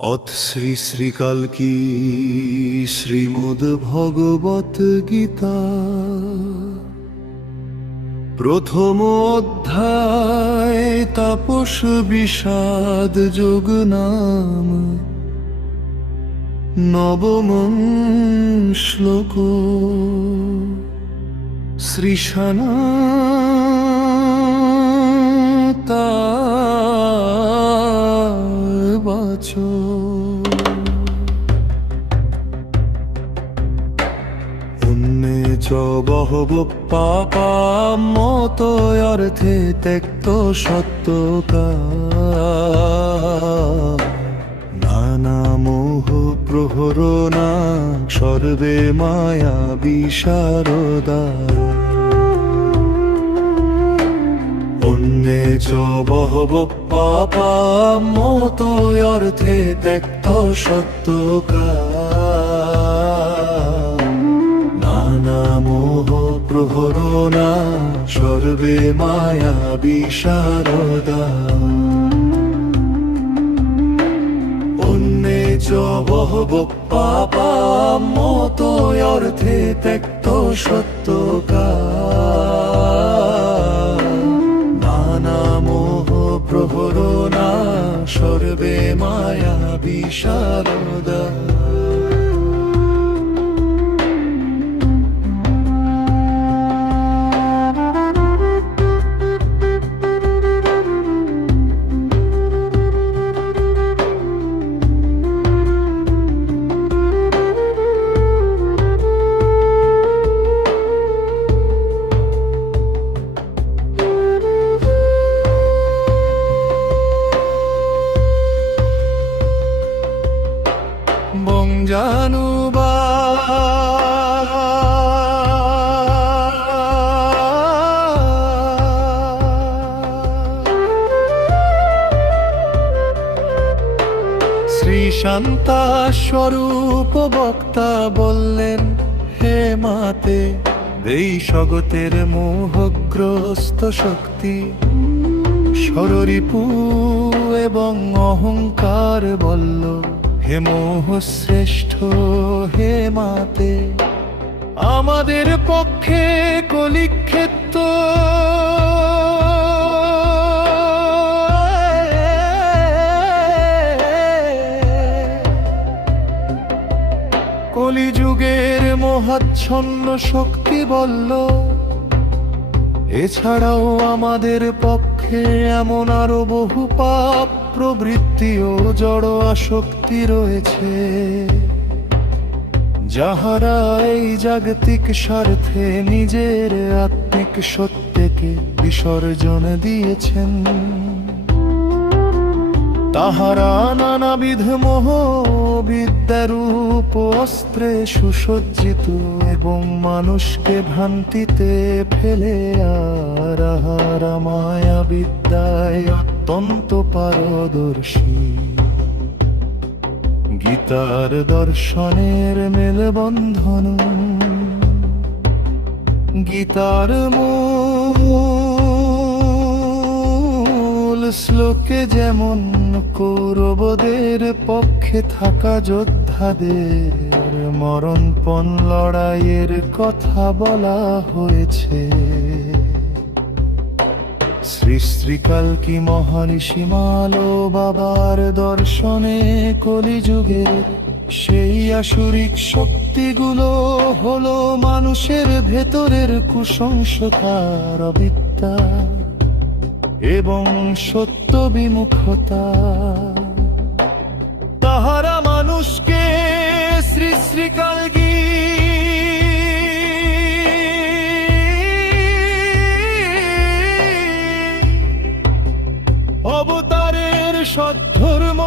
অথ শ্রী শ্রী কালকি শ্রীমদ্ ভগবত গীতা প্রথম অধ্যায় তাপস বিষাদ যোগ নাম নবম শ্লোক শ্রী সনাতা পুণ্যে চ বহব পাপা মত অর্থে ত্যক্ত সত্যকা নানা মোহ প্রহরণা সর্বে মায়া বিশারদা পুণ্যে চ বহব পাপা মত অর্থে ত্যক্ত সত্যকা নানা মোহ প্রহরণা সর্বে মায়া বিশারদা পুণ্যে চ বহব পাপা মত অর্থে ত্যক্ত সত্যকা প্রহরণা সর্বে মায়া বিশারদা জানুবা শ্রী শান্তা স্বরূপ বক্তা বললেন, হে মাতে এই স্বগতের মোহগ্রস্ত শক্তি ষড়রিপু এবং অহংকার বলল, হে মোহ শ্রেষ্ঠ হে মাতে আমাদের পক্ষে কলিক্ষেত্র কলিযুগের মহাচ্ছন্ন শক্তি বলল, এছাড়াও আমাদের পক্ষে এমন আরো বহু পাপ প্রবৃত্তি ও জড় আসক্তি রয়েছে, যাহারা এই জাগতিক স্বার্থে নিজের আত্মিক সত্যকে বিসর্জন দিয়েছেন। তাহারা নানাবিধ মোহ বিদ্যারূপ অস্ত্রে সুসজ্জিত এবং মানুষকে ভ্রান্তিতে ফেলে আহারা মায়া বিদ্যায় অত্যন্ত পারদর্শী। গীতার দর্শনের মেলবন্ধন গীতার মূল শ্লোকে যেমন কৌরবদের পক্ষে থাকা যোদ্ধাদের মরণপণ লড়াইয়ের কথা বলা হয়েছে, শ্রী শ্রী কালকি মহর্ষি মালো বাবার দর্শনে কলিযুগের সেই আসুরিক শক্তিগুলো হলো মানুষের ভেতরের কুসংস্কার অবিদ্যা এবং সত্য বিমুখতা। তাহারা মানুষকে শ্রী শ্রী কালকি অবতারের সদ্ধর্ম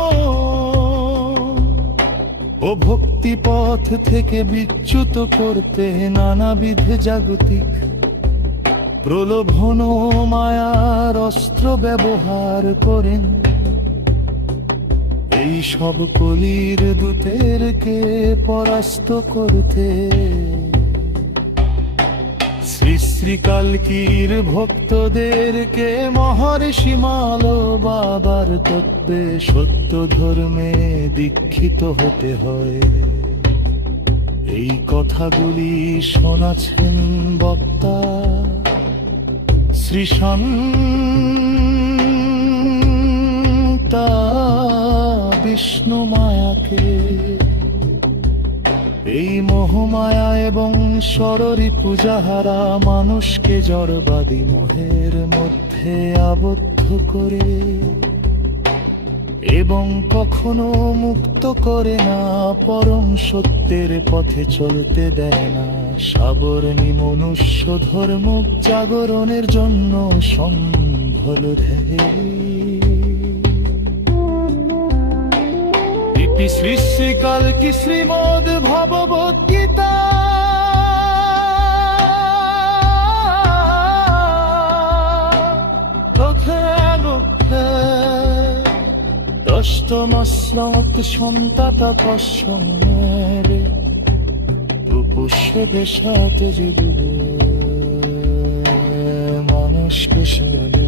ও ভক্তি পথ থেকে বিচ্যুত করতে নানাবিধ জাগতিক প্রলোভন ও মায়ার অস্ত্র ব্যবহার করেন। এই সব কলির দূতেরকে পরাস্ত করতে শ্রী শ্রী কালকির ভক্তদেরকে মহর্ষি মালো বাবার তত্ত্ব ভাববে সত্য ধর্মে দীক্ষিত হতে হয়। এই কথাগুলি শোনাছেন বক্তা শ্রী শান্তা বিষ্ণু মায়াকে। এই মোহমায়া এবং ষড়রি পূজাহারা মানুষকে জড়বাদী মোহের মধ্যে আবদ্ধ করে এবং কখনো মুক্ত করে না, পরম সত্যের পথে চলতে দেয় না। সাবরণী মনুষ্য ধর্ম জাগরণের জন্য সম্বল দেয়। ইতি শ্রী শ্রী কালকি শ্রীমদ্ ভগবদ্ গীতা। অষ্টমশ্রত সন্তাতা পশ্চিমেরে পুষ্য দেশাতে জীববে মানুষকে সালে